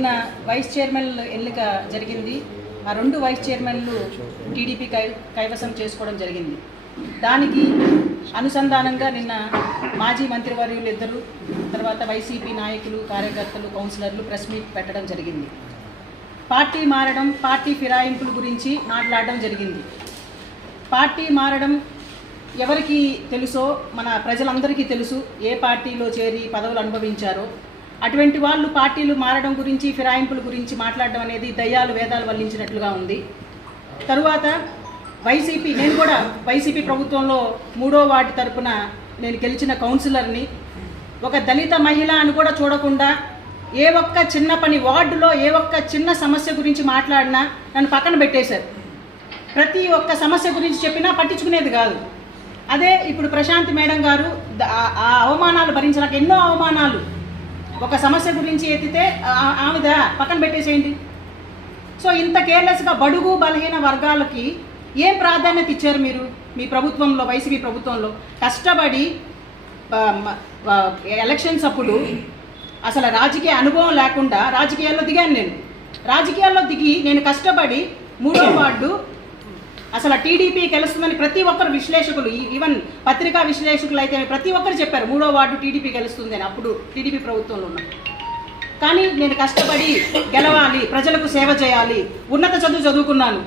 నిన్న vice chairman ఎన్నిక జరిగింది. ఆ రెండు వైస్ చైర్మన్లు టీడీపీ కై కైవసం చేసుకోవడం జరిగింది. దానికి అనుసంధానంగా నిన్న మాజీ మంత్రివర్యులు ఇద్దరు తర్వాత వైసీపీ నాయకులు కార్యకర్తలు కౌన్సిలర్లు ప్రెస్ మీట్ పెట్టడం జరిగింది. పార్టీ మారడం పార్టీ ఫిరాయింపుల గురించి మాట్లాడడం జరిగింది. పార్టీ మారడం ఎవరికి తెలుసో మన ప్రజలందరికీ తెలుసు ఏ పార్టీలో చేరి పదవులు అనుభవించారో. అటువంటి వాళ్ళు పార్టీలు మారడం గురించి ఫిరాయింపుల గురించి మాట్లాడడం అనేది దయ్యాలు వేదాలు వల్లించినట్లుగా ఉంది. తరువాత వైసీపీ నేను కూడా వైసీపీ ప్రభుత్వంలో మూడో వార్డు తరపున నేను గెలిచిన కౌన్సిలర్ని. ఒక దళిత మహిళ అని కూడా చూడకుండా ఏ ఒక్క చిన్న పని వార్డులో ఏ ఒక్క చిన్న సమస్య గురించి మాట్లాడినా నన్ను పక్కన పెట్టేశారు. ప్రతి ఒక్క సమస్య గురించి చెప్పినా పట్టించుకునేది కాదు. అదే ఇప్పుడు ప్రశాంత్ మేడం గారు ఆ అవమానాలు భరించడానికి ఎన్నో అవమానాలు ఒక సమస్య గురించి ఎత్తితే ఆమెద పక్కన పెట్టేసేయండి. సో ఇంత కేర్లెస్గా బడుగు బలహీన వర్గాలకి ఏం ప్రాధాన్యత ఇచ్చారు మీరు? మీ ప్రభుత్వంలో వైసీపీ ప్రభుత్వంలో? కష్టపడి ఎలక్షన్స్ అప్పుడు అసలు రాజకీయ అనుభవం లేకుండా రాజకీయాల్లో దిగాను నేను. రాజకీయాల్లో దిగి నేను కష్టపడి మూడో వార్డు అసలు టీడీపీ గెలుస్తుందని ప్రతి ఒక్కరు విశ్లేషకులు ఈ- ఈవెన్ పత్రికా విశ్లేషకులు అయితే ప్రతి ఒక్కరు చెప్పారు మూడో వార్డు టీడీపీ గెలుస్తుంది అని అప్పుడు టీడీపీ ప్రభుత్వంలో ఉన్నాం కానీ నేను కష్టపడి గెలవాలి ప్రజలకు సేవ చేయాలి ఉన్నత చదువు చదువుకున్నాను.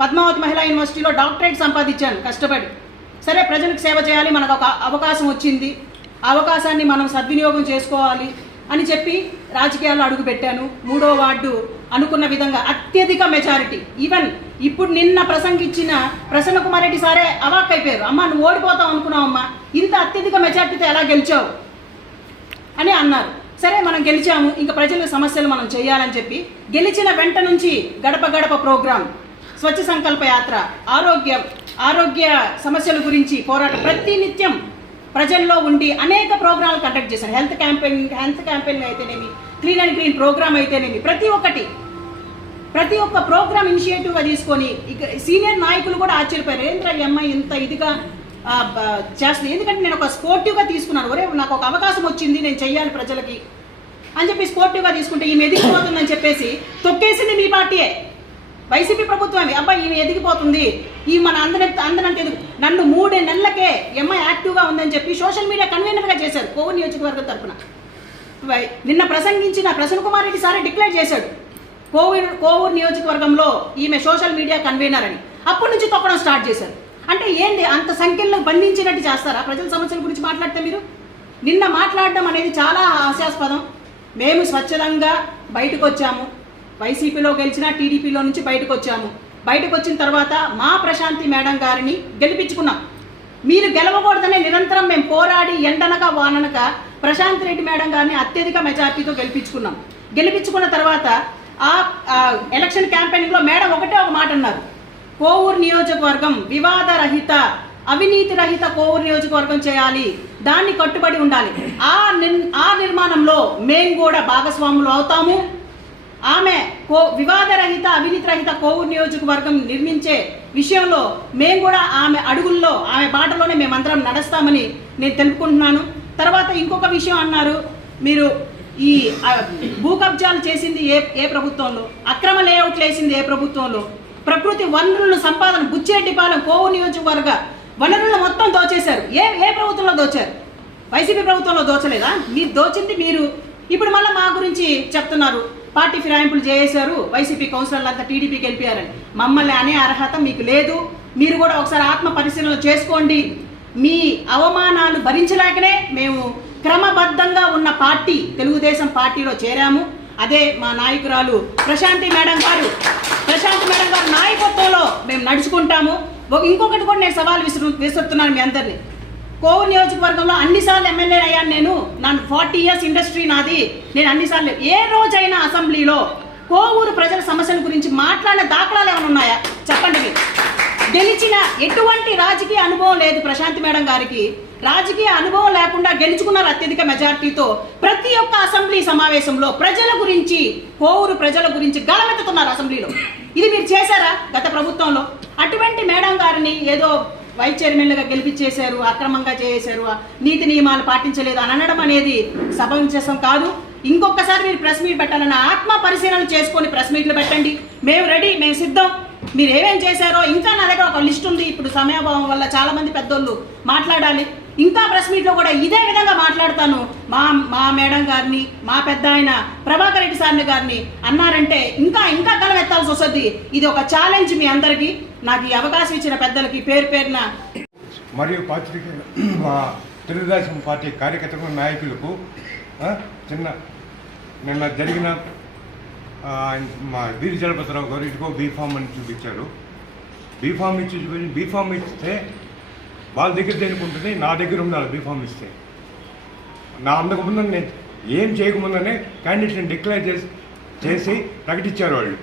పద్మావతి మహిళా యూనివర్సిటీలో డాక్టరేట్ సంపాదించాను కష్టపడి. సరే ప్రజలకు సేవ చేయాలి మనకు ఒక అవకాశం వచ్చింది. అవకాశాన్ని మనం సద్వినియోగం చేసుకోవాలి అని చెప్పి రాజకీయాల్లో అడుగుపెట్టాను. మూడో వార్డు అనుకున్న విధంగా అత్యధిక మెజారిటీ ఈవెన్ ఇప్పుడు నిన్న ప్రసంగించిన ప్రసన్న కుమార్ రెడ్డి సారే అవాక్ అయిపోయారు. అమ్మ నువ్వు ఓడిపోతావు అనుకున్నావు అమ్మా ఇంత అత్యధిక మెజార్టీతో ఎలా గెలిచావు? అని అన్నారు. సరే మనం గెలిచాము. ఇంకా ప్రజల సమస్యలు మనం చేయాలని చెప్పి గెలిచిన వెంట నుంచి గడప గడప ప్రోగ్రాం స్వచ్ఛ సంకల్ప యాత్ర ఆరోగ్యం ఆరోగ్య సమస్యల గురించి పోరాటం ప్రతి నిత్యం ప్రజల్లో ఉండి అనేక ప్రోగ్రాంలు కండక్ట్ చేశారు. హెల్త్ క్యాంపెయిన్ హెల్త్ క్యాంపెయిన్ అయితేనేమి క్లీన్ అండ్ గ్రీన్ ప్రోగ్రామ్ అయితేనేమి ప్రతి ఒక్కటి ప్రతి ఒక్క ప్రోగ్రామ్ ఇనిషియేటివ్గా తీసుకొని ఇక సీనియర్ నాయకులు కూడా ఆశ్చర్యపోయారు. ఏంద్రా ఈ అమ్మాయి ఇంత ఇదిగా చేస్తుంది? ఎందుకంటే నేను ఒక స్పోర్టివ్గా తీసుకున్నాను. ఒరే నాకు ఒక అవకాశం వచ్చింది నేను చెయ్యాలి ప్రజలకి. అని చెప్పి స్పోర్టివ్గా తీసుకుంటే ఈమె ఎదిగిపోతుందని చెప్పేసి తొక్కేసింది మీ పార్టీయే. వైసీపీ ప్రభుత్వమే. అబ్బాయి ఈమె ఎదిగిపోతుంది. ఈ మన అందరి అందనంటే నన్ను మూడే నెలలకే ఎంఐ యాక్టివ్గా ఉందని చెప్పి సోషల్ మీడియా కన్వీనర్గా చేశారు. కోవూరు నియోజకవర్గం తరఫున వై- నిన్న ప్రసంగించిన ప్రసన్న కుమార్ రెడ్డి సారే డిక్లేర్ చేశాడు. కోవూరు కోవూరు నియోజకవర్గంలో ఈమె సోషల్ మీడియా కన్వీనర్ అని. అప్పటి నుంచి తొక్కడం స్టార్ట్ చేశారు. అంటే ఏంటి అంత సంఖ్యలో బంధించినట్టు చేస్తారా? ప్రజల సమస్యల గురించి మాట్లాడితే మీరు? నిన్న మాట్లాడడం అనేది చాలా హాస్యాస్పదం. మేము స్వచ్ఛందంగా బయటకు వచ్చాము వైసీపీలో గెలిచినా టీడీపీలో నుంచి బయటకు వచ్చాము బయటకు వచ్చిన తర్వాత మా ప్రశాంతి మేడం గారిని గెలిపించుకున్నాం. మీరు గెలవకూడదనే నిరంతరం మేము పోరాడి ఎండనక వాననక ప్రశాంత్ రెడ్డి మేడం గారిని అత్యధిక మెజార్టీతో గెలిపించుకున్నాం. గెలిపించుకున్న తర్వాత ఆ ఎలక్షన్ క్యాంపెయినింగ్లో మేడం ఒకటే ఒక మాట అన్నారు. కోవూరు నియోజకవర్గం వివాదరహిత అవినీతి రహిత కోవూరు నియోజకవర్గం చేయాలి. దాన్ని కట్టుబడి ఉండాలి. ఆ ఆ నిర్మాణంలో మేము కూడా భాగస్వాములు అవుతాము. ఆమె కో వివాదరహిత అవినీతి రహిత కోవూరు నియోజకవర్గం నిర్మించే విషయంలో మేము కూడా ఆమె అడుగుల్లో ఆమె బాటలోనే మేమందరం నడుస్తామని నేను తెలుపుకుంటున్నాను. తర్వాత ఇంకొక విషయం అన్నారు. మీరు ఈ భూ కబ్జాలు చేసింది ఏ ఏ ప్రభుత్వంలో? అక్రమ లేఅవుట్లు వేసింది ఏ ప్రభుత్వంలో? ప్రకృతి వనరులను సంపాదన బుచ్చేటిపాలెం కోవు నియోజకవర్గ వనరులను మొత్తం దోచేశారు. ఏ ఏ ప్రభుత్వంలో దోచారు? వైసీపీ ప్రభుత్వంలో దోచలేదా? మీరు దోచింది మీరు. ఇప్పుడు మళ్ళీ మా గురించి చెప్తున్నారు. పార్టీ ఫిరాయింపులు చేశారు వైసీపీ కౌన్సిలర్లు అంతా టీడీపీకి వెళ్ళిపోయారని. మమ్మల్ని అనే అర్హత మీకు లేదు. మీరు కూడా ఒకసారి ఆత్మ పరిశీలన చేసుకోండి. మీ అవమానాలు భరించలేకనే మేము క్రమబద్ధంగా ఉన్న పార్టీ తెలుగుదేశం పార్టీలో చేరాము. అదే మా నాయకురాలు ప్రశాంతి మేడం గారు. ప్రశాంతి మేడం గారు నాయకత్వంలో మేము నడుచుకుంటాము. ఇంకొకటి కూడా నేను సవాల్ విసు విసురుతున్నాను మీ అందరినీ. కోవూరు నియోజకవర్గంలో అన్నిసార్లు ఎమ్మెల్యే అయ్యాను నేను. నా ఫార్టీ ఇయర్స్ ఇండస్ట్రీ నాది. నేను అన్నిసార్లు ఏ రోజైనా అసెంబ్లీలో కోవూరు ప్రజల సమస్యల గురించి మాట్లాడిన దాఖలాలు ఏమైనా ఉన్నాయా? చెప్పండి గెలిచిన ఎటువంటి రాజకీయ అనుభవం లేదు ప్రశాంతి మేడం గారికి. రాజకీయ అనుభవం లేకుండా గెలుచుకున్నారు అత్యధిక మెజార్టీతో ప్రతి ఒక్క అసెంబ్లీ సమావేశంలో ప్రజల గురించి కోవూరు ప్రజల గురించి గలమెత్తుతున్నారు అసెంబ్లీలో. ఇది మీరు చేశారా గత ప్రభుత్వంలో? అటువంటి మేడం గారిని ఏదో వైస్ చైర్మన్లుగా గెలిపించేశారు అక్రమంగా చేశారు నీతి నియమాలు పాటించలేదు అని అనడం అనేది సమంజసం కాదు. ఇంకొకసారి మీరు ప్రెస్ మీట్ పెట్టాలన్న ఆత్మ పరిశీలన చేసుకొని ప్రెస్ మీట్లు పెట్టండి. మేము రెడీ మేము సిద్ధం. మీరు ఏమేం చేశారో ఇంకా నా దగ్గర ఒక లిస్ట్ ఉంది. ఇప్పుడు సమయాభావం వల్ల చాలామంది పెద్దోళ్ళు మాట్లాడాలి. ఇంకా ప్రెస్ మీట్లో కూడా ఇదే విధంగా మాట్లాడతాను. మా మా మేడం గారిని మా పెద్ద ఆయన ప్రభాకర్ రెడ్డి సార్ని గారిని అన్నారంటే ఇంకా ఇంకా గలం ఎత్తాల్సి వస్తుంది. ఇది ఒక ఛాలెంజ్ మీ అందరికీ. నాకు ఈ అవకాశం ఇచ్చిన పెద్దలకి పేరు పేరున మరియు పాత్రిక మా తెలుగుదేశం పార్టీ కార్యకర్తలకు నాయకులకు చిన్న నిన్న జరిగిన మా వీరి జలపతిరావు గారు ఇదిగో బీఫామ్ అని చూపించారు. బీఫామ్ ఇచ్చి చూపించి బీఫామ్ ఇస్తే వాళ్ళ దగ్గర దేనికి ఉంటుంది నా దగ్గర ఉండాలి బీఫామ్ ఇస్తే నా అందకముందు నేను ఏం చేయకముందనే క్యాండిడేట్ని డిక్లేర్ చేసి చేసి ప్రకటించారు వాళ్ళు.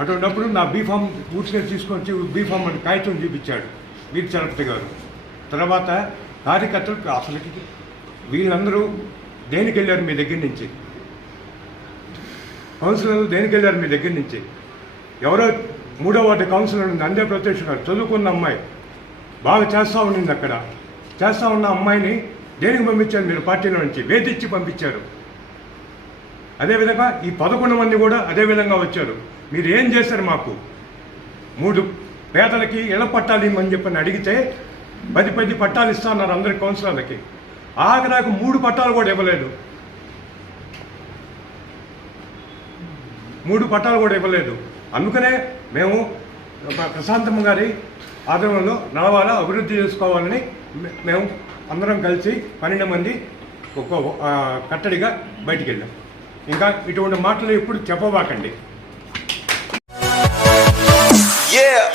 అటువంటిప్పుడు నా బీఫామ్ పూర్తిగా తీసుకొని బీఫామ్ అని కాగితం చూపించాడు వీరి చలపతి గారు. తర్వాత కార్యకర్తలు అసలుకి వీళ్ళందరూ దేనికి వెళ్ళారు మీ దగ్గర నుంచి? కౌన్సిలర్లు దేనికి వెళ్ళారు మీ దగ్గర నుంచి? ఎవరో మూడో వాటి కౌన్సిలర్ ఉంది అందే ప్రత్యక్ష గారు చదువుకున్న అమ్మాయి. బాగా చేస్తూ ఉండింది అక్కడ. చేస్తూ ఉన్న అమ్మాయిని దేనికి పంపించారు? మీరు పార్టీలో నుంచి వేధించి పంపించారు. అదేవిధంగా ఈ పదకొండు మంది కూడా అదే విధంగా వచ్చారు. మీరు ఏం చేశారు మాకు? మూడు పేదలకి ఇళ్ళ పట్టాలు ఇమ్మని చెప్పని అడిగితే పది పది పట్టాలు ఇస్తున్నారు అందరి కౌన్సిలర్లకి. ఆఖరాకు మూడు పట్టాలు కూడా ఇవ్వలేదు. మూడు పట్టాలు కూడా ఇవ్వలేదు. అందుకనే మేము ప్రశాంతమ్మ గారి ఆధ్వర్యంలో నడవాల అభివృద్ధి చేసుకోవాలని మేము అందరం కలిసి పన్నెండు మంది ఒక కట్టడిగా బయటికి వెళ్ళాం ఇంకా ఇటువంటి మాటలు ఎప్పుడు చెప్పబాకండి Yeah.